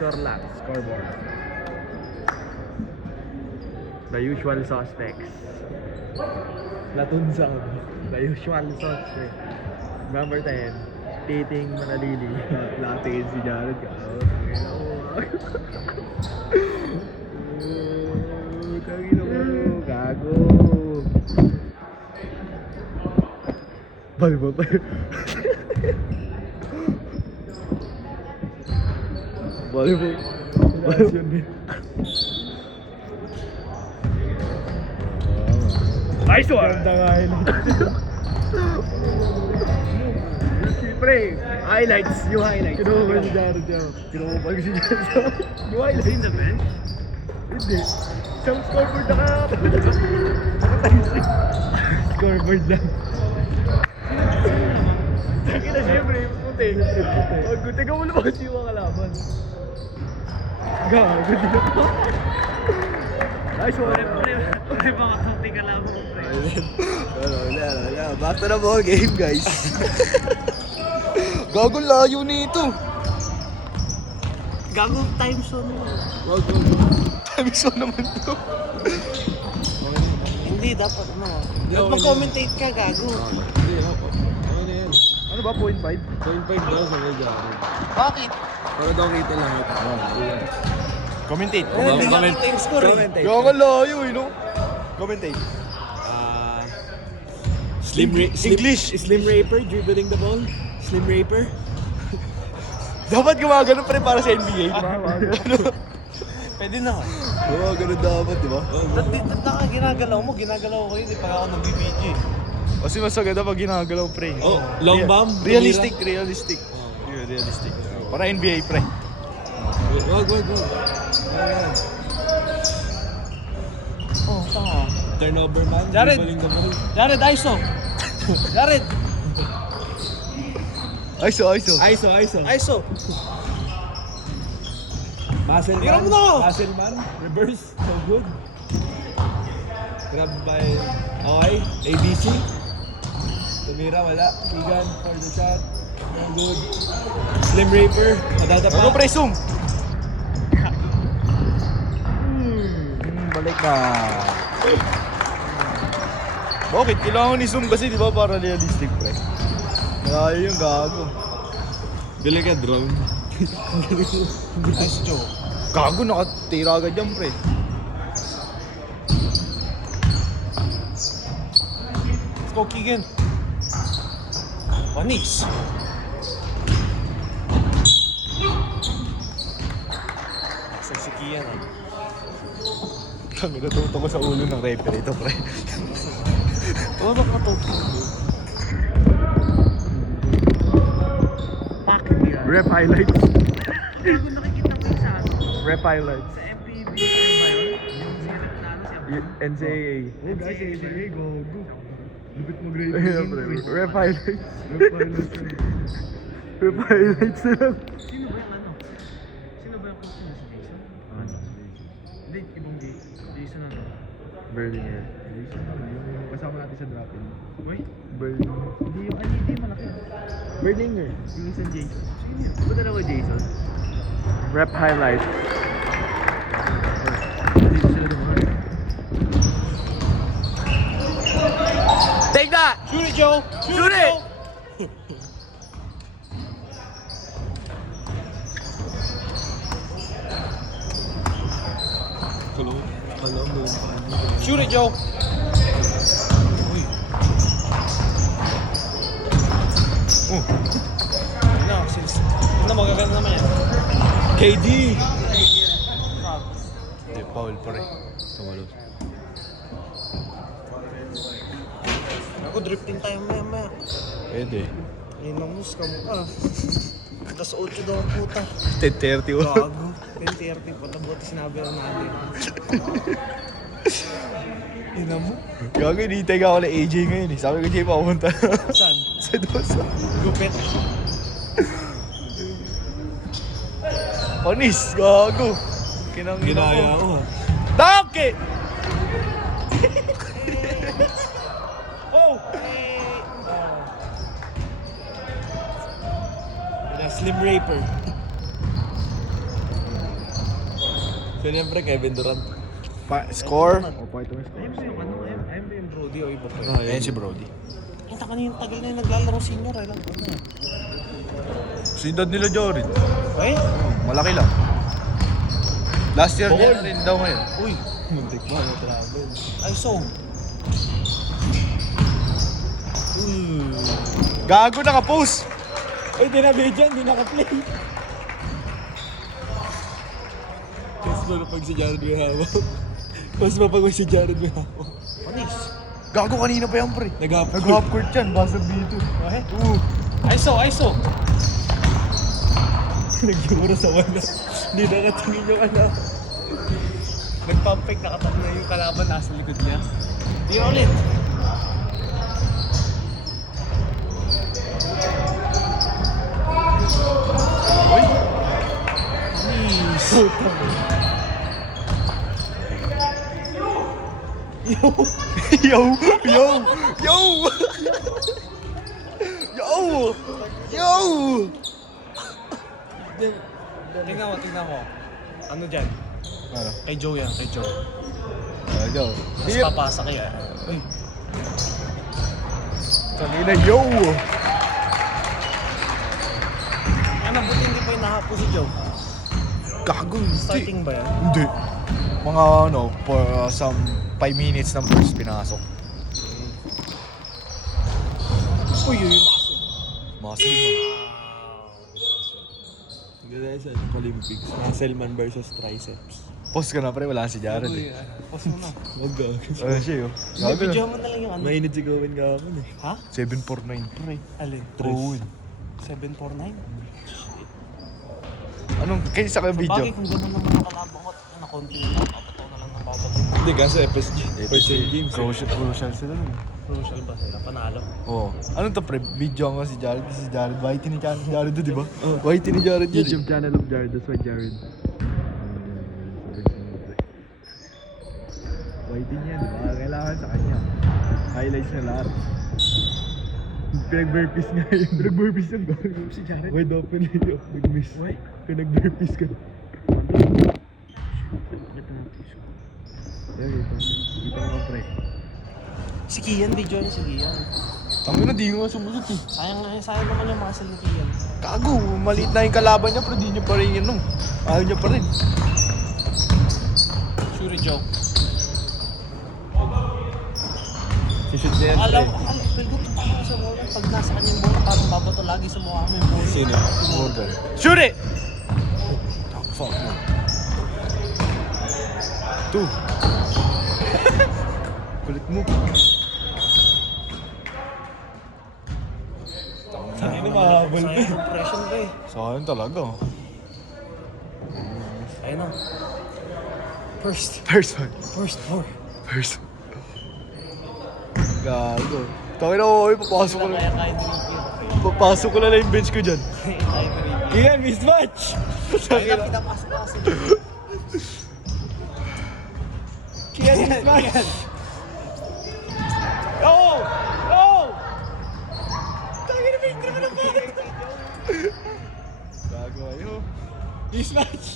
Score lang, scoreboard. The usual suspects. Platoon sound. The usual suspects. Number 10, Titing Manalili. Latin si Jared. Tangina mo, gago. Bal ba ba? Bal mo. Bal yun din. Nice one! Ganda nga yun. Siyempre, highlights. Yung highlights. Kinuha ko si Jared yun. Kinuha ko si Jared. Yung highlights. In the bench? Hindi. Isang scoreboard na ka. Scoreboard lang. Saki na siyempre, puti. Teka mo naman kasi yung mga kalaban. Gago din ako. Nice one. Pare baka tunti ka lang mo, pre. Wala. Back to the ball game, guys. Gago layo nito. Gago time zone mo. Time zone naman to. Hindi, dapat ano. Dapat mag-commentate ka, gago. Ano ba, 0.5? 0.5 daw sa medyo. Bakit? Para daw kita lang ito. Commentate. Hindi ka kita yung score eh. Commentate. Gago layo, no? Commentate. English. Slim Raper dribbling the ball. Slim Raper. Dapat gumagano pa rin para sa NBA. Pwede na. Oo, ganun dapat, di ba? Ba't ka ginagalaw mo? Ginagalaw ko yun, di pa ako nag-BBG. Kasi mas maganda pag ginagalaw, pre. Oh, long bomb. Realistic. Para NBA, pre. Wag. Oh, tanga. Turnover man. Jared! Dribbling the ball. Jared, ISO! Jared! ISO. ISO! Muscle Tira man. mo na! Muscle man. Reverse. So good. Grab by okay. ABC. Tumira, wala. Keegan for the shot. No good. Slim Raper. Madadapa. Ano, pre, zoom? Balik na. Bakit? Kailangan ni zoom kasi, di ba, para realistic, pre. Kaya yung gago. Bili ka drone. Nice joke. Gago, nakatira agad yan, pre. Let's go, Keegan. Panis. Sa si Kian ah. Kami natuto ko sa ulo ng referee ito, pre. Tumabak na to. Bakit yan? Ref highlights. Gago nakikita ko yung sa ano. Ref highlights. Sa MPB ano ba yun? Yung sirat na ano siya. NCAA. Hey guys, ACA, go. Lupit mo grade. Ayun, pre. Ref highlights. Ref highlights. Ref highlights na lang. Sino ba yung ano? Sino ba yung coach niya? Si Jason? Hindi, ibang Jason ano? Berlinger. Yung kasama natin sa drop-in. Wait, Berlinger. hindi yung hindi malaki. Berlinger. Yung isang Jason. Sino yun? Ba dalawa Jason? Rep highlights. Dito sila naman. Take that! Shoot it, Joe! Shoot it! Shoot it, Joe! Uy. No, since... Ano, magaganda naman yan. KD! Hindi, foul pa rin. Tumalo. Ako, drifting tayo maya. Pwede. Ayun lang, muska mo ka. Tapos 8 daw ang puta. 10:30 Gago. 10:30 pa. Nabuti sinabi lang natin. Ina mo? Gago, hinihintay ka ako na AJ ngayon eh. Sabi ko, Jay, papunta. Saan? Sa Dosa. Gupit. Panis, gago. Ginaya ko ha. Dake! Oh! Slim Raper. Siyempre, Kevin Durant. Score? O, pakita mo yung Ayun ba scores. yung ano? Ayun ba yung Brody o iba pa yun? Ayan si Brody. Kita ka na yung tagal na yung naglalaro senior. Ilang taon na yan? Sinad nila Jorin. Eh? Malaki lang. Last year niya na rin daw ngayon. Uy! Muntik mo, ano travel. Ay, so. Gago, naka-post! Ay, di na video, hindi naka-play. Mas malapag si Jared may hawak. Mas mapag si Jared may hawak. Panis. Gago, kanina pa yan, pre. Nag-half Nag-half court yan, basag dito. Okay? ISO, ISO. Nag-yuro sa wala. Hindi nakatingin yung ano. Nag-pump fake, nakatap na yung kalaban nasa likod niya. Di ulit. Uy! Panis. Yo! Yo! Yo! Yo! Yo! Tingnan mo. Ano dyan? Ano? Kay Joe yan, kay Joe. Go. Tapos papasa kayo. Uy. Kanina, yo! Ano, buti hindi pa yung nahapo si Joe? Gago, hindi. Starting ba yan? Hindi. Mga ano, for some 5 minutes ng first pinasok. Uy, yung maso. Muscle mo. Ganda sa Olympics. Muscleman versus triceps. Post ka na, pre. Wala si Jared eh. Pause mo na. Wag ka. Ano siya yun? Gago Video na. mo na lang yung ano. Mainit si Gawin ka ako eh. Ha? 749, pre. Alin? Oo. 749? Anong, kayo sa kayo video? Bagay kung gano'n naman ang kalabang ko, na konti na, papato na lang ng papato. Hindi kasi FSG. First games. Crucial sila nun. Crucial ba sila? Panalo. Oo. Anong to, pre? Video nga si Jared. Si Jared. Whitey ni Jared to, di ba? Whitey ni Jared yun. YouTube channel of Jared. That's why Jared. Whitey niya, di ba? Kailangan sa kanya. Highlights na lahat. Pinag-burpees nga yun. Pinag-burpees yung gawin si Jared. Wide open yun. Nag-miss. Pinag-burpees ka. Kita naman pre. Si Kian, video niya si Kian. Tango na, di nga sumunod eh. Sayang naman yung muscle ni Kian. Gago, maliit na yung kalaban niya pero di niya pa rin yun. Ayaw niya pa rin. Sure joke. Sishoot na yan, pre. Alam, feel ko totoo sa Morgan. Pag nasa kanyang bola, parang babato lagi sa mukha mo yung bola. Sino? Morgan. Shoot it! Oh, fuck no. 2. Kulit mo. Ano mahabol Sayang yung impression ko eh. Sayang talaga. Ayun na. First. First one. First four. First. Gago. Tangin ako, papasok ko na. Kaya kahit ni Papasok ko na lang yung bench ko dyan. Kahit ni Ian, mismatch! Kaya pinapasok-pasok. Kian, mismatch! Oh! Oh! Tangin na may trip na pa! Gago ayo. Mismatch!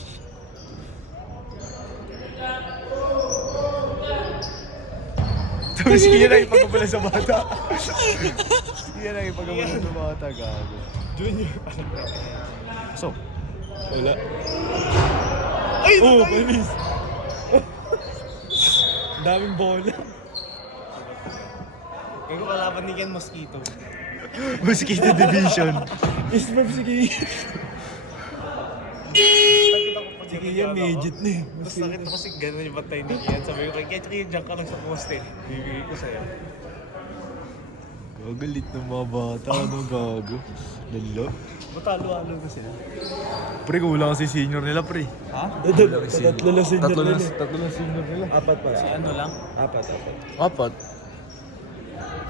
Tapos kaya na ipagkabala sa bata. Kaya na ipagkabala sa bata, gago. Junior. So, Wala. Ay! Oh, panis! Daming bola. Kaya ko kalaban ni Ken Mosquito. Mosquito Division. Ismap si Kian. Nakita ko pa Si Kian, legit na eh. Tapos nakita ko kasi gano'n yung batay ni Kian. Sabi ko kay Kian, dyan ka lang sa poste. Bibigay ko sa'yo. Gagalit ng mga bata, ano gago. Lalo. Matalo-halo na sila. Pre, kulang kasi senior nila, pre. Ha? Tatlo lang senior Tatlo lang, nila. tatlo lang senior nila. Apat pa. Si ano lang? Apat. Apat.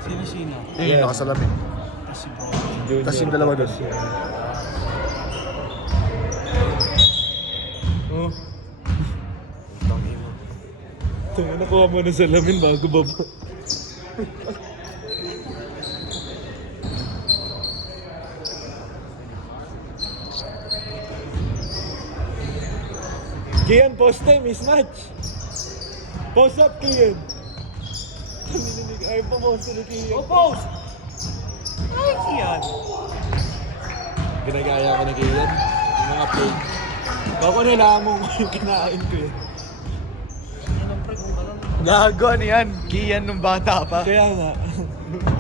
Sino-sino? Yun, nakasalamin. Si Bro. Tapos yung dalawa doon. Oh. Tangin mo. Tanga, nakuha mo na sa lamin bago baba. Kian, post time, mismatch. Post up, Kian. Ay, pa-post ni Kian. Post! Ay, Kian! Ginagaya ko ni Kian. Yung mga pig. Bako nilamong ko yung kinain ko yun. Yan ang pre, kung alam. Gago, ano yan? Kian nung bata pa. Kaya nga.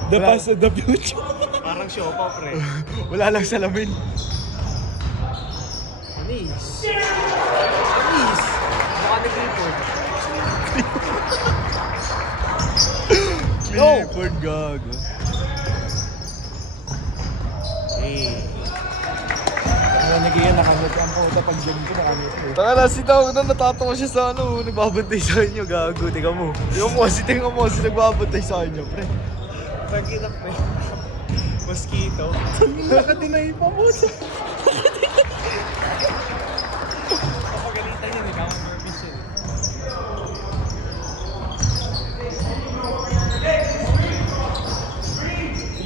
The past and the future. Parang siopa, pre. Wala lang salamin. Anis. Anis! Mukha ni Clifford. Clifford, gago. Ano nagiyan nakamit ang puta pag gym ko nakamit ko. Taka na si Tao na natatawa siya sa ano, nagbabantay sa inyo, gago. Tingnan mo. Tingnan mo si nagbabantay sa inyo, pre. Pagkita, pre. Mosquito. Nakadinay pa mo sa. Kapagalitan yun, ikaw ang purpose yun.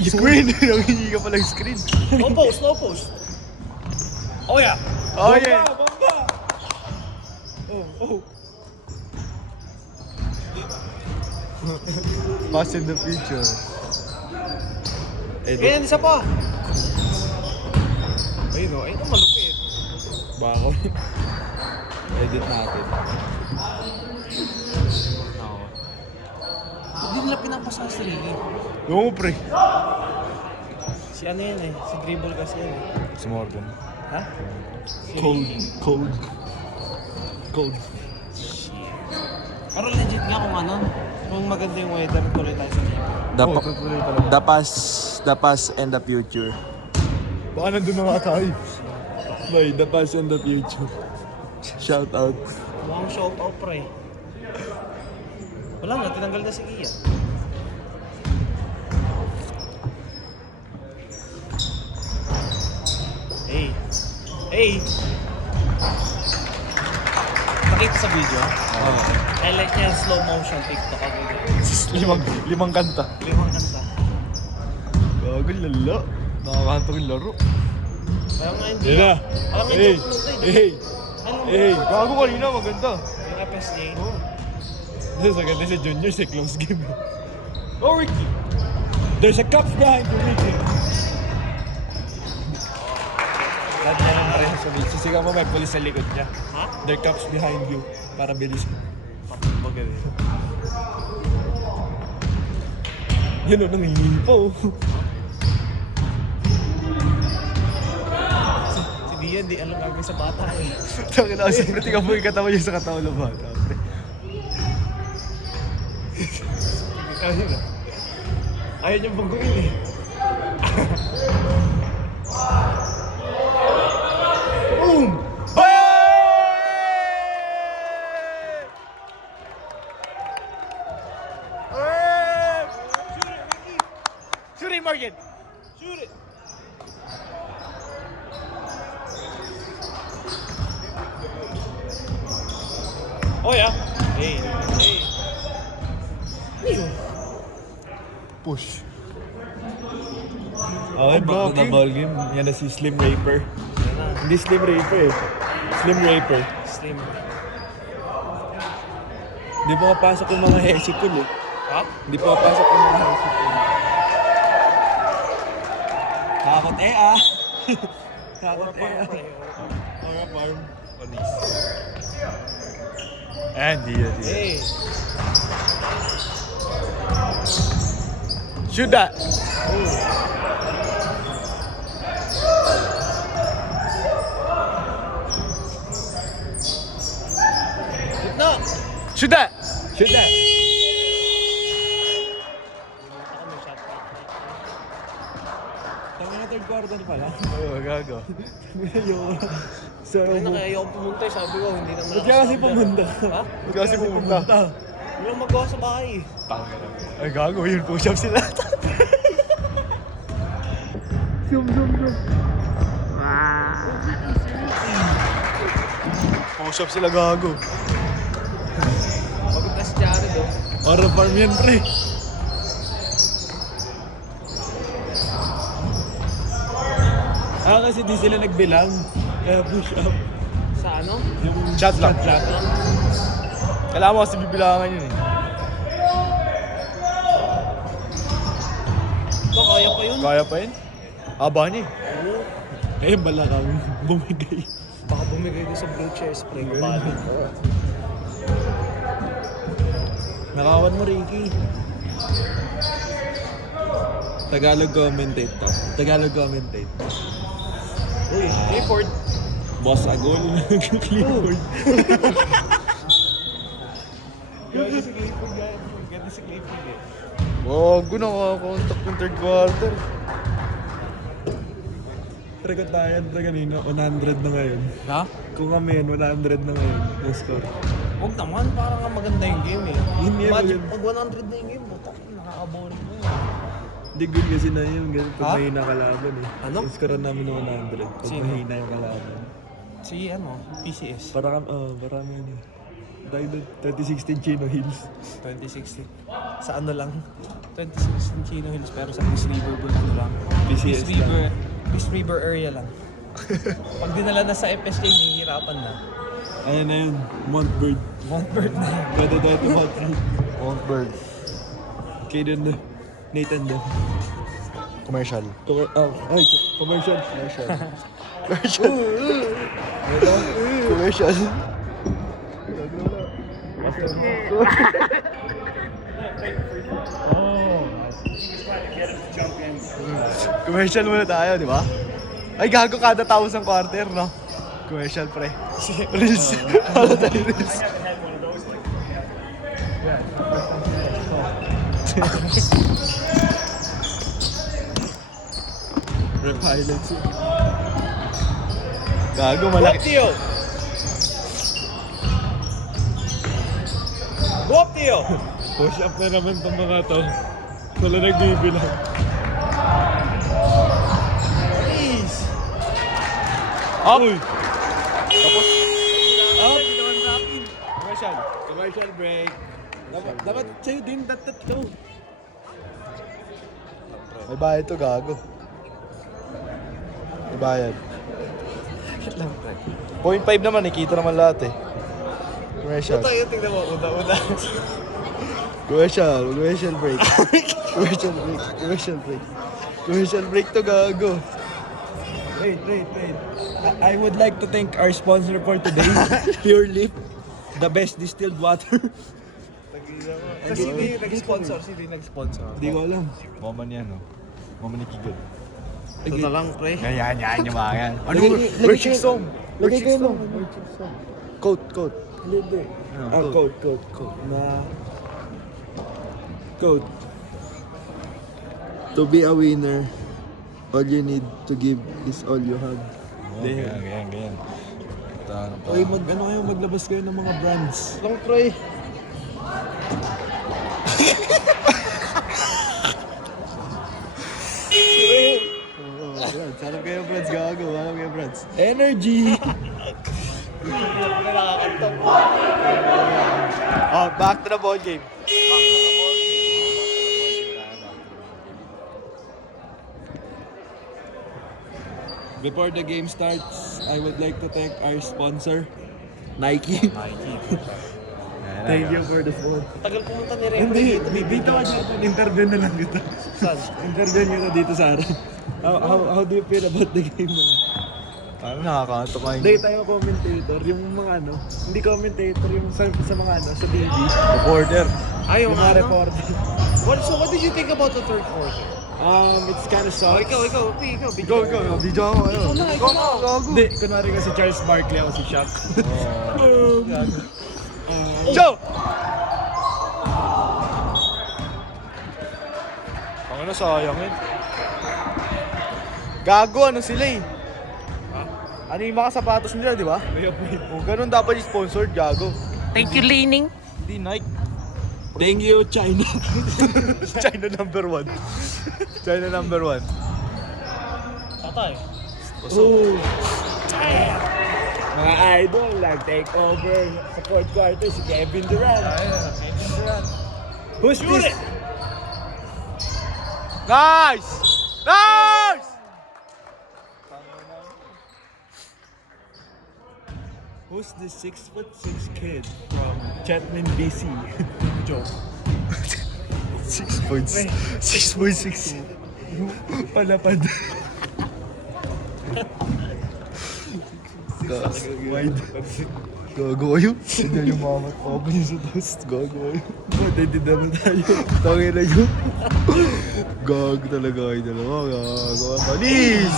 Screen! Nangingi ka palang screen. No post, no post. Oh yeah. Oh yeah! Bomba! Oh. Past in the future. Ganyan, isa pa. Ayun o, ayun ang malupit. Bako. Edit natin. Oo. Hindi nila pinapasa sa sarili. Yung pre. Si ano yan eh, si Dribble kasi yan eh. Si Morgan. Ha? Si Cold. Ricky. Cold. Shit. Pero legit nga kung ano, kung maganda yung weather, tuloy tayo sa game. Tutuloy talaga. The past and the future. Baka nandun na nga tayo. Boy, the past and the future. Shout out. Mukhang shout out pre. Wala na, tinanggal na si Kia. Hey! Hey! Nakita sa video? Oo. Highlight niya yung slow motion TikTok ako ganyan. Limang kanta. 5 kanta. Gago, lalo. Nakakanta yung laro. Kaya nga hindi. Yan na. Alam nga Hey! hindi ako pumunta eh. Hey! Alam mo, Hey! Gago kanina, maganda. yung FSJ. This is agad si Junior, si close game. Oh, Ricky! There's a cup behind you, Ricky. Lahat na yung pareho sa beach. Sisigaw mo, may pulis sa likod niya. Ha? There are cups behind you. Para bilis mo. Magaling. Yan o, nangingi pa oh. Si Dian, di alam gagawin sa bata eh. Taki na, siyempre tingnan mo yung katawan niya sa katawan ng bata. pre. Ayun na. Ayaw niyang baguhin eh. Boom! Shoot it, Morgan! Shoot it! Oh yeah. Hey, hey. Ayun. Push. Okay, back to the ball game. Yan na si Slim Raper. Yan na. Hindi Slim Raper eh. Slim Raper. Slim. Hindi pa mapasok yung mga hesicle eh. Ha? Hindi pa mapasok yung mga hesicle. Takot eh ah. Takot eh ah. Mga farm. Panis. And yeah. Hey. Shoot that! No! Shoot that! Shoot that! Tama na third quarter pala. Oo, gago. So, Ay, nakaya ako pumunta eh. Sabi ko, hindi naman ba't ka kasi pumunta? Ha? Ba't ka kasi pumunta? Hindi lang magawa sa bahay eh. Ay, gago. Yun, push-up sila. Zoom. Push-up sila, gago. Pagod na si Jared oh. Para farm yan, pre. Kasi di sila nagbilang. Kaya push up. Sa sa ano? Shot lang. Kailangan mo kasi bibilangan yun eh. Ba, kaya pa yun? Kaya pa yun? Aba niya eh. Balakang bumigay. Baka bumigay ko sa blue chest spray. Nakawan mo, Ricky. Tagalog commentate to. Tagalog commentate. Uy, Clifford. Boss Agol. Clifford. Ganda si Clifford, guys. Ganda si Clifford eh. Wag, nakakontak yung third quarter. Record tayo na kanina, 100 na ngayon. Ha? Kung kami yan, 100 na ngayon. Yung score. Huwag naman, parang nga maganda yung game eh. Hindi yan Imagine, maganda. pag 100 na yung game, butok, nakaka-boring mo yun. Hindi good kasi na yun. Ganun, pag Ha? mahina kalaban eh. Ano? Yung score namin ng 100. Pag Sino? mahina yung kalaban. Si ano, PCS. Parang yan eh. Dahil doon, 2016 Chino Hills. 2016. Sa ano lang? 2016 Chino Hills pero sa Peace River ano lang. PCS lang. Peace River area lang. Pag dinala na sa FSK, nahihirapan na. Ayan na yun, Montbird. Montbird na yun. Pwede tayo ito Montbird. Montbird. Kay doon na. Nathan doon. Commercial. Commercial. Commercial. Commercial muna tayo, di ba? Ay, gago kada tapos ng quarter, no? Commercial, pre. Reels. Wala tayo reels. Rep highlights yun. Gago, malaki. Buwap Tio! Push up na naman itong mga to. Wala nagbibilang. Please! Up! Up! Commercial break. Dapat sa'yo din tatlo. May bayad to, gago. May bayad. 0.5 naman, kita naman lahat eh. Commercial. Ito yung tignan mo, una. Commercial break. Commercial break to, gago. Wait. I would like to thank our sponsor for today, Pure Leaf, the best distilled water. Kasi hindi nag-sponsor. Sino yung nag-sponsor? Hindi ko alam. Moment yan, no? Moment ni Kigod. Ito na lang, pre. Yan yung mga yan. Ano? Worship song. Lagay kayo mo. Quote. Hindi. Ano, Quote. Quote. To be a winner, all you need to give is all you have. Ganyan. Oy, maglabas kayo ng mga brands. Lang, pre. Sarap kayo, friends, gago. Sarap kayo, friends. Energy! Oh, back to the ball game. Before the game starts, I would like to thank our sponsor, Nike. Thank you for the phone. Tagal pumunta ni Renko Hindi, dito. dito ka dyan. Interview na lang kita. Saan? Interview nyo na dito sa harap. How do you feel about the game? Ano, nakakaantok ka Hindi tayo commentator, yung mga hindi commentator, yung sa mga sa TV. Reporter. Ay, Yung mga reporter. So what did you think about the third quarter? It's kind of Oh, sucks. ikaw. Go. Video ako. Ikaw na, gago. Hindi, kunwari ka si Charles Barkley, ako si Shaq. Joe! Ang ano, sayang yun. Gago, ano sila eh. Ano yung mga sapatos nila, di ba? O, ganun dapat yung sponsored, gago. Thank you, Leaning. Hindi, Nike. Thank you, China. China number 1. China number 1. Tatay. Oh. Mga idol, take over sa fourth quarter si Kevin Durant. Who's this? Nice! Nice! Who's this 6'6" kid from Chetman, BC? Joke. 6.6. Palapad. Wide. Gago kayo. Hindi yung mama at papa niyo sa toast. Gago kayo. Hindi naman tayo. Tangin na yun. Gago talaga kayo dalawa. Gago. Panis!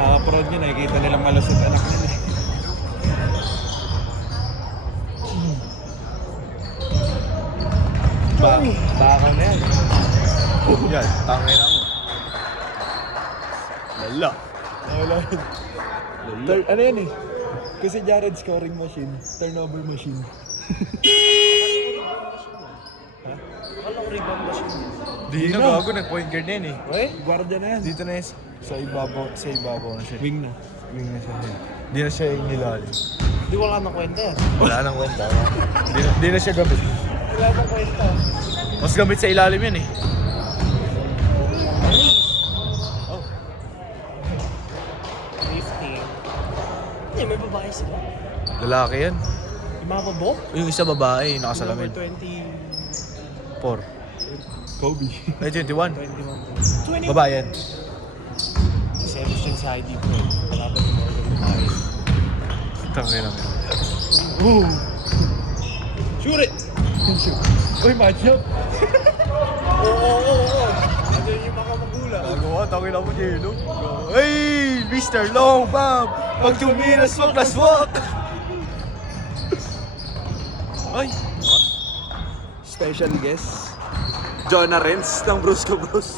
Nakaka-proud nyo, nakikita nilang malusot anak nila. Baka na yan. Yan, tangin na mo. Lala. Wala yun. Ano yan eh? Kasi Jared scoring machine, turnover machine. Akala ko rebound machine. Di na gago, nag-point guard na yan eh. Wey? Guardia na yan. Dito na yan. Sa ibabaw na siya. Wing na. Wing na siya. Di na siya inilalim. Di wala nang kwenta yan. Wala nang kwenta. Di na siya gamit. Wala nang kwenta. Mas gamit sa ilalim yan eh. Oh. 50. Hindi, may babae sila. Lalaki yan. Yung mga babo? Yung isa babae, yung nakasalamin. Number 4. Kobe. Ay, 21. 21. Babae yan. Selos yung sa ID ko. Wala ba yung mga babae? Tangin lang yan. Ooh! Shoot it! Uy, matchup! Oo. Ano yung mga magulang? Gagawa, tangin lang mo, Jelo. Hey, Mr. Long Bomb! Pag tumiras, wag na swak! Ay! Special guest. Jonah Renz ng Brusco Bros.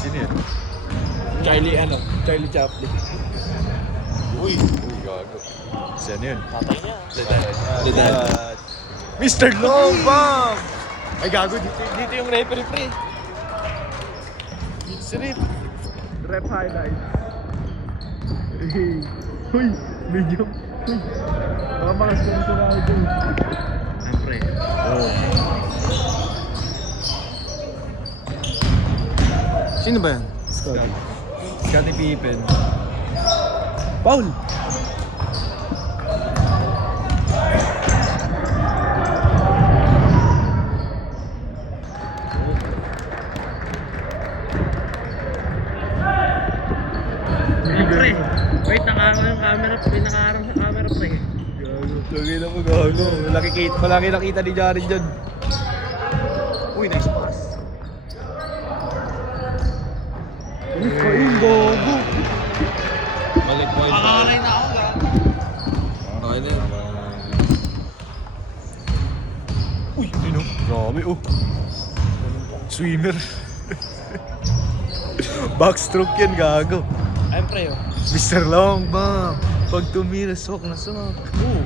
Sino yan? Charlie Chaplin. Uy, gago. Sino yun? Tatay niya. Dad. Mr. Long Bomb! Ay, gago, dito yung referee, pre. Sirip. Rep highlights. Hey. Huy, medium. Huy. Baka mga sponsor na ito. Siyempre. Sino ba yan? Scottie Pippen. Paul! Siyempre. Wait, nakaharang yung camera. May nakaharang sa camera, pre. Lagi na mo, gago. Malaki nakita ni Jared dyan. Uy, nice pass. Ulit ko yung gogo. Balik point. Makakalay na ako, ga. Okay na yun. Uy, sino? Grabe, oh. Swimmer. Backstroke yan, gago. Siyempre, oh. Mr. Long Bomb. Pag tumira, swak na swak. Ooh.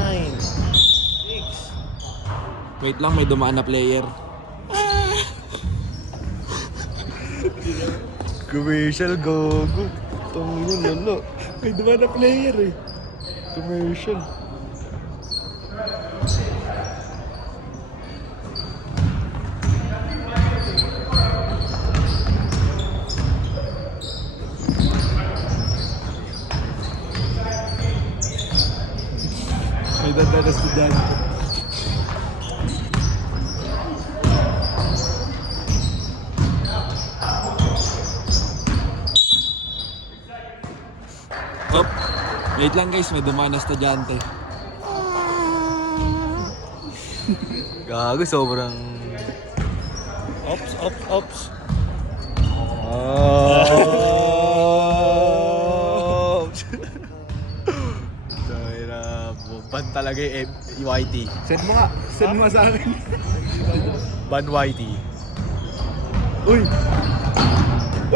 9. 6. Wait lang, may dumaan na player. Commercial, gago. Tangin yun, lalo. May dumaan na player eh. Commercial. May dada na estudyante. Op! Wait lang guys, may dumaan na estudyante. Gago, sobrang... Ops, ops, ops. Oh! Dahil na, ban talaga yung YT. Send mo nga. Send mo nga sa akin. Ban YT. Uy!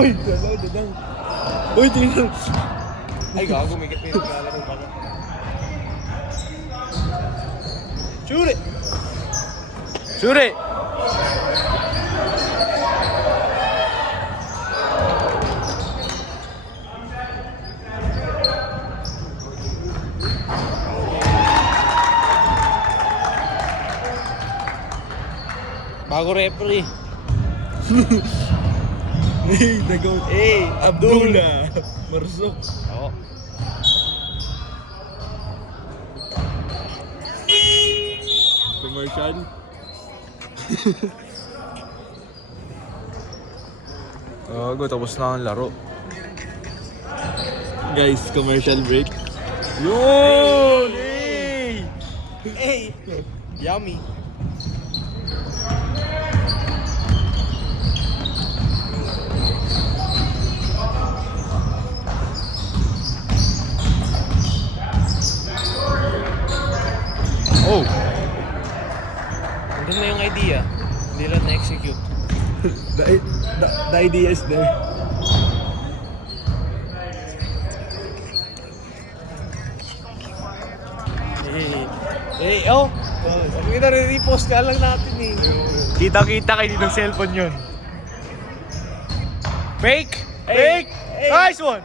Uy! Dadang. Uy, tingnan. Ay, gago, may naglalaro pa ka. Shoot it! Suri! Bago referee. Hey, the goat. Hey, Abdullah. Marsok. Oo. Commercial. Gago, tapos na ang laro. Guys, commercial break. Yun! Hey! Hey! Yummy. Oh! Andun na yung idea. Hindi lang na-execute. The idea is there. Oh! Sabi na re-repost ka lang natin eh. Kita-kita kayo ng cellphone yun. Fake! Fake! Nice one!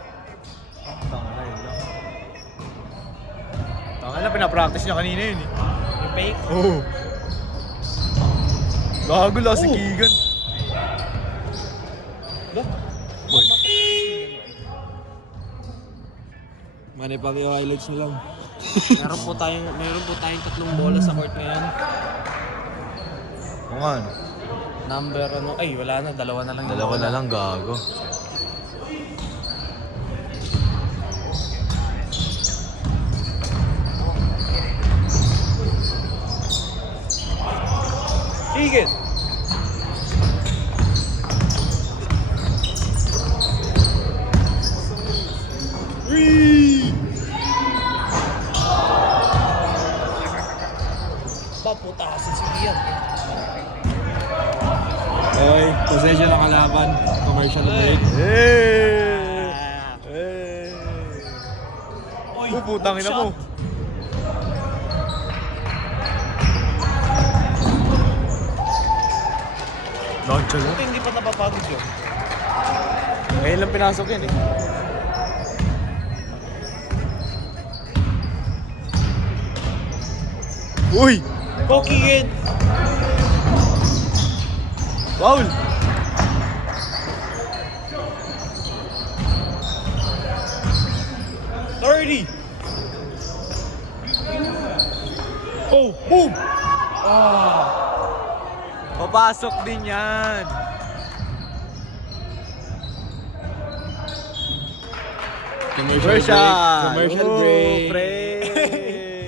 Tanga na yun lang. Tanga na, pinapractice niya kanina yun eh. Yung fake? Oo. Gago lang si Keegan. Boy. Manny Pacquiao highlights na lang. Meron po tayong 3 bola sa court ngayon. Oo nga. Number ano? Ay, wala na. 2 na lang. Dalawa na lang, gago. Keegan! Paputasan si Kian. Okay, possession ng kalaban. Commercial break. Hey! Hey! Uy, Putangin na mo. Launcher Buti hindi pa napapagod yun. Ngayon lang pinasok yan eh. Uy! Go Keegan! Foul! Oh! Boom! Papasok din yan. Commercial break. Commercial Oh, break. pre.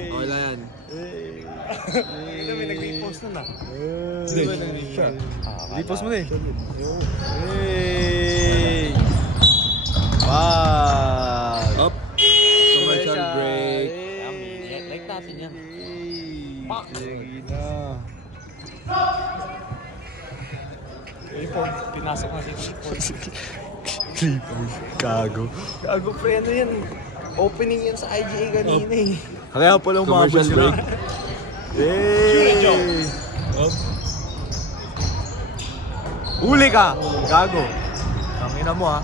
Wala yan. Ito may nag-repost na na. Repost mo na eh. Hey! Wow! Up. Commercial break. Like natin yan. Pak! Sige na. Pinasok na si Clippers. Clippers. Gago. Gago pre, ano yan? Opening yan sa IGA kanina eh. Kaya pala umabot Commercial sila. break. Hey! Shoot it, Joe. Up. Huli ka! Gago. Tangina mo ha.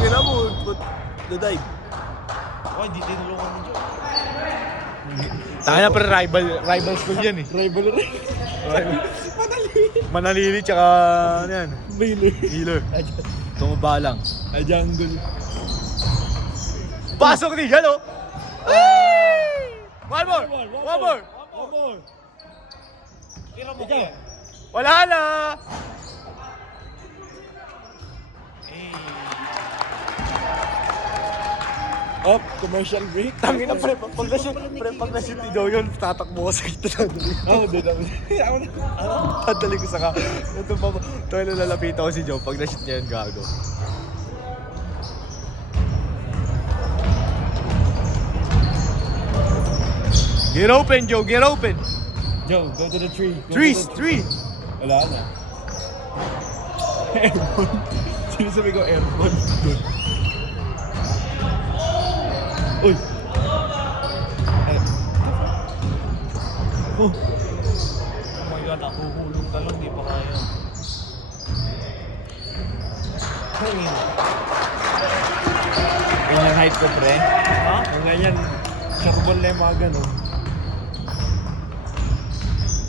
Kina mo. The dive. Oh, hindi tinulungan ni Joe. Tangina pa rival school yan eh. Rivalry. Manalili tsaka ano yan? Healer. Tumabalang. A jungle. Pasok ni Jalo! One more! Tira mo kaya. Wala na! Up. Commercial break. Tangina pre, pag na-shoot ni Joe yun, tatakbo ko sa kita na. Oh, di na. Tadali ko sa ka. Ito pa, ito yung lalapitan ko si Joe pag na-shoot niya yun, gago. Get open, Joe, get open! Joe, go to the tree. Tree! Wala na. Airborne. Sino sabi ko airborne? Doon. Uy! Oh my God, nakuhulog ka lang, di pa kaya. Hangin. Yan yung height ko, pre. Ha? Ang ganyan, charbon na yung mga ganun.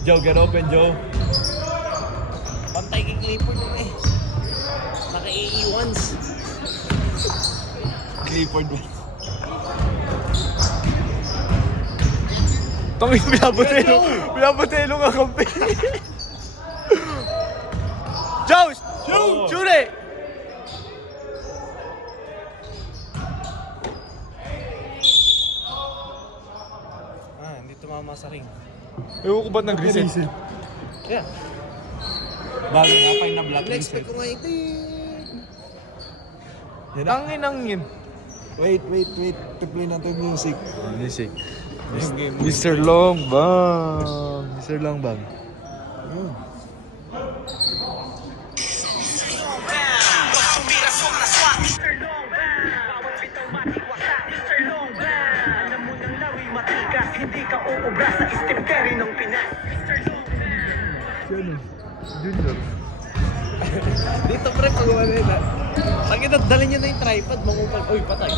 Joe, get open, Joe. Pantay kay Clifford yun eh. Naka-AE1s. Clifford. Tangin, pinapatelo nga kampi. Joe! Shoot it! Hindi tumama sa ring. Ewan ko ba't nag-reset? Yeah. Bago nga pa yung na-black Na-expect ko nga ito Tangin ang yun. Wait. To play na to music. Music. Yung game. Mr. Longbang. Mr. Longbang. Junior. Dito pre, pagawa na yun ha. Sakit at dala niya na yung tripod, mangupal. Uy, patay.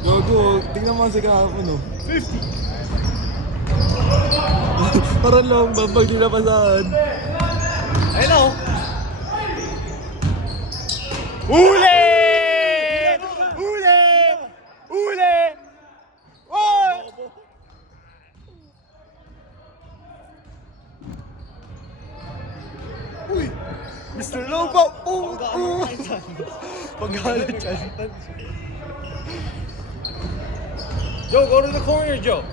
Gogo, tingnan mo si kahapon, oh. 50! Parang lang, babag di napasahan. Ayun o. Uli! Uli! Uli! Oh! Uy! Mr. Longbang! Pag-galit siya. Joe, go to the corner, Joe.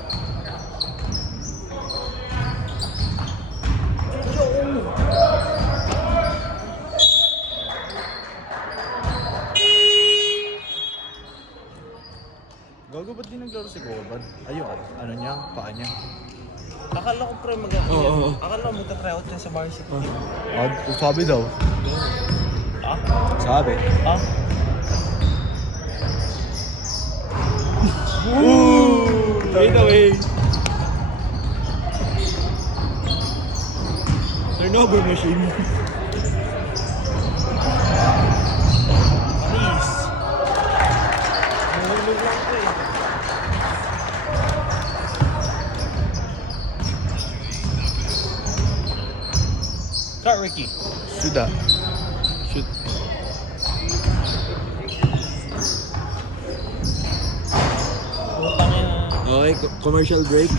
Gago, ba't di naglaro si Corbin? Ayun, ano niya, paa niya. Akala ko pre Oo. Akala ko magta-try out yan sa varsity. Sabi daw. Ah? Sabi. Ah? Wait away. Turnover machine. Panis. Nahulog lang ko eh. Start, Ricky. Shoot that. Shoot. Putang yan. Okay, commercial break.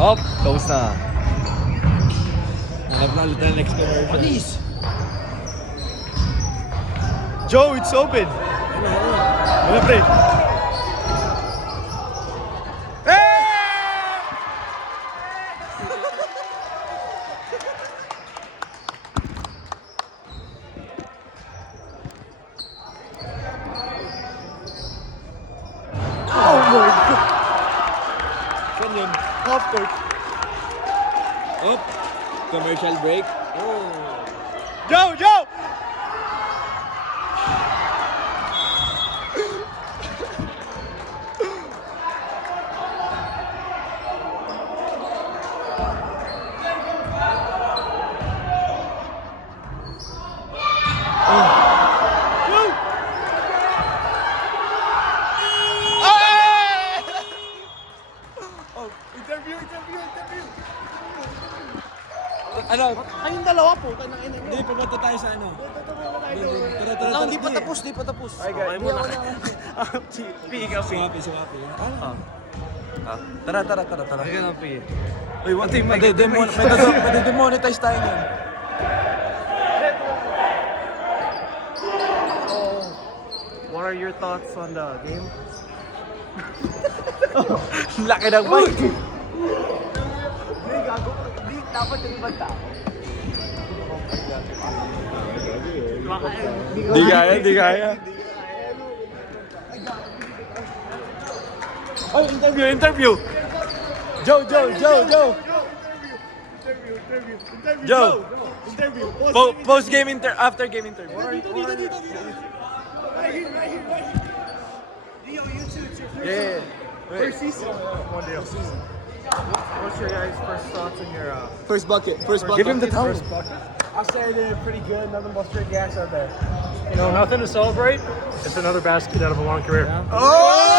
Up, tapos na. Hanap na ulit na next commercial. Panis. Joe, it's open! Ano, pre? Oh my God! Ganyan. Half court. Up. Commercial break. Joe! Joe! Interview! Ano? Kayong dalawa po, kanang ina Hindi, pupunta tayo sa ano. Tara. No, hindi pa tapos, di pa tapos. Okay muna. Piga, Suwapi. Ano? Tara. Piga na, piga. Uy, one team, Pwede-demonetize tayo niyan. What are your thoughts on the game? Laki ng mic! Di kaya. Oh, interview! Joe! Post-game after-game interview. Yeah. First season. What's your guys' first thoughts on your First bucket. Give him the towel. I'll say they did pretty good. Nothing but straight gas out there. You know, nothing to celebrate. It's another basket out of a long career. Oh!